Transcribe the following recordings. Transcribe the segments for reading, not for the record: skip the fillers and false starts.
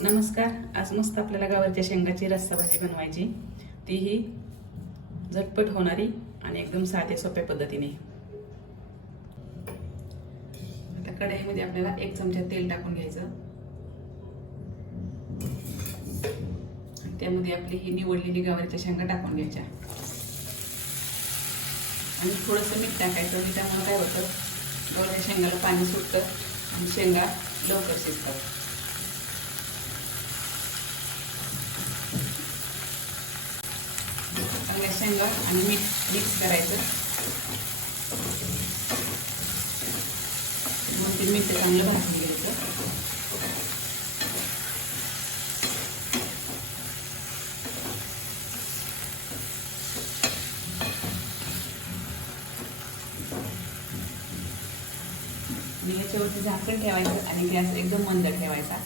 नमस्कार. आज मस्त आपल्याला गवारच्या शेंगाची रस्सा भाजी बनवायची, तीही झटपट होणारी आणि एकदम साध्या सोप्या पद्धतीने. आता कढईमध्ये आपल्याला 1 चमचा तेल टाकून घ्यायचं. त्यामध्ये आपली ही निवडलेली गवारच्या शेंगा टाकून घ्यायच्या आणि थोडंसं मीठ टाकायचं. त्यामुळे काय होतं, गवारच्या शेंगाला पाणी सुटतं आणि शेंगा लवकर शिजतात. चांगल्या शेंगा आणि मीठ मिक्स करायचं. 2-3 मिनिटं चांगलं भाजून घ्यायचं. आणि याच्यावरती झाकण ठेवायचं आणि गॅस एकदम मंद ठेवायचा.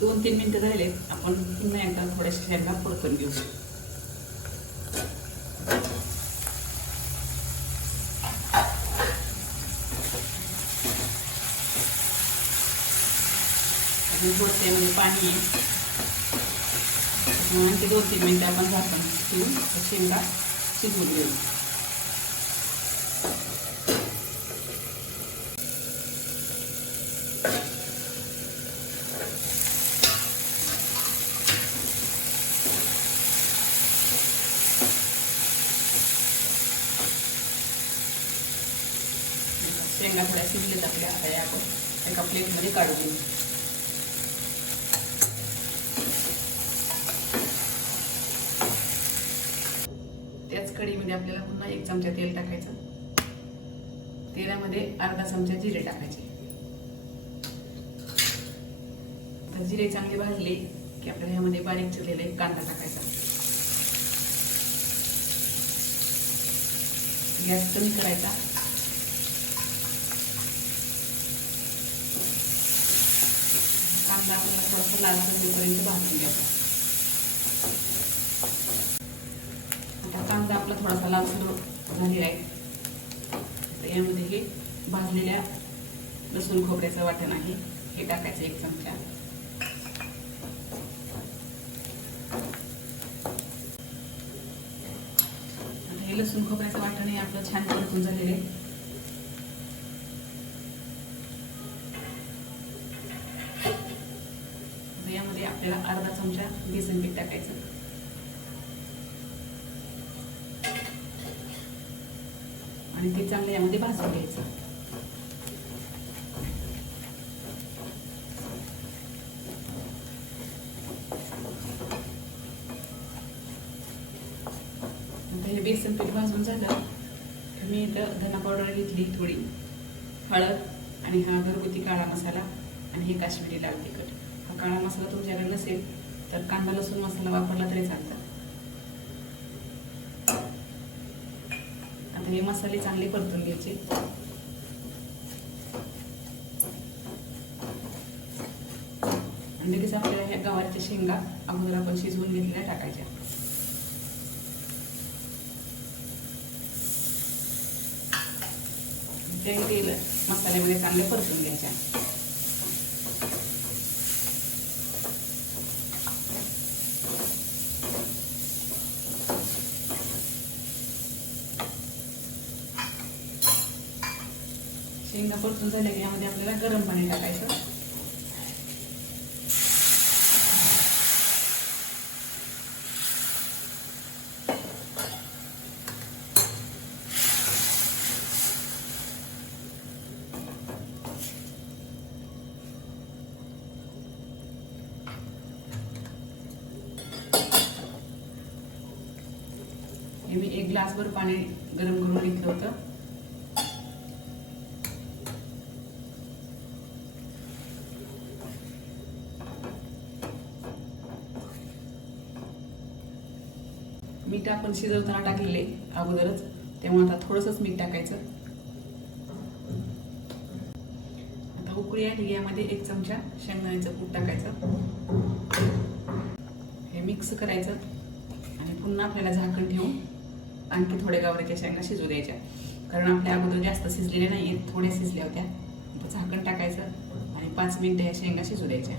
2-3 मिनिटं झाले, आपण पुन्हा एकदा थोड्याशा शेंगा परतून घेऊ. थोडं त्यामध्ये पाणी आहे, आणखी 2-3 मिनिटं आपण झाकण ठेवून शेंगा शिजवून घेऊ. शेंगा थोड्या शिजलेत आपल्या. आता या आपण एका प्लेटमध्ये काढून घेऊ. त्याच कढईमध्ये आपल्याला पुन्हा 1 चमचा तेल टाकायचं. तेलामध्ये अर्धा चमचा जिरे टाकायचे. तर जिरे चांगले भाजले की आपल्याला यामध्ये बारीक चिरलेला एक कांदा टाकायचा. गॅस कमी करायचा. कांदा आपल्याला थोडासा लालसर होईपर्यंत भाजून घ्यायचा. आता कांदा आपला थोडासा लालसर झालेला आहे. तर यामध्ये हे भाजलेल्या लसूण खोबऱ्याचं वाटण आहे, हे टाकायचं 1 चमचा. आता हे लसूण खोबऱ्याचं वाटण हे आपलं छान परतून झालेलं आहे. यामध्ये आपल्याला अर्धा चमचा बेसन पीठ टाकायचं आणि ते चांगलं यामध्ये भाजून घ्यायचं. आता हे बेसन पीठ भाजून झालं तर मी इथं धना पावडर घेतली, थोडी हळद आणि हा घरगुती काळा मसाला आणि हे काश्मीरी लाल तिखट. हा काळा मसाला तुमच्याकडे नसेल तर कांदा लसूण मसाला वापरला तरी चालतं. आता हे मसाले चांगले परतून घ्यायचे. आणि लगेच आपल्याला ह्या गवारच्या शेंगा अगोदर आपण शिजवून घेतलेल्या टाकायच्या. त्या तेल मसाल्यामध्ये चांगले परतून घ्यायच्या. शेंगा परतून झाल्या की यामध्ये आपल्याला गरम पाणी टाकायचं. हे मी 1 ग्लासभर पाणी गरम करून घेतलं होतं. मीठ आपण शिजवताना टाकलेले अगोदरच, त्यामुळे आता थोडंसंच मीठ टाकायचं. आता उकळी आली, यामध्ये 1 चमचा शेंगदाण्याचं कूट टाकायचं. हे मिक्स करायचं आणि पुन्हा आपल्याला झाकण ठेवून आणखी थोड्या गवारीच्या शेंगा शिजू द्यायच्या. कारण आपल्या अगोदर जास्त शिजलेल्या नाहीये, थोड्या शिजल्या होत्या. झाकण टाकायचं 5 मिनिटं या शेंगा शिजू द्यायच्या.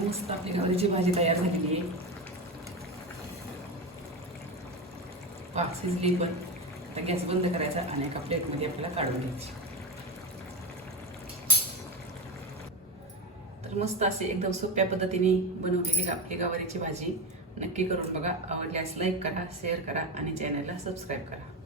मस्त आपली गवारीची भाजी तयार झालेली आहे. पाक शिजली पण. आता गॅस बंद करायचा आणि एका प्लेटमध्ये आपल्याला काढून घ्यायची. तर मस्त असे एकदम सोप्या पद्धतीने बनवलेली आपली गवारीची भाजी नक्की करून बघा. आवडल्यास लाईक करा, शेअर करा आणि चॅनलला सबस्क्राईब करा.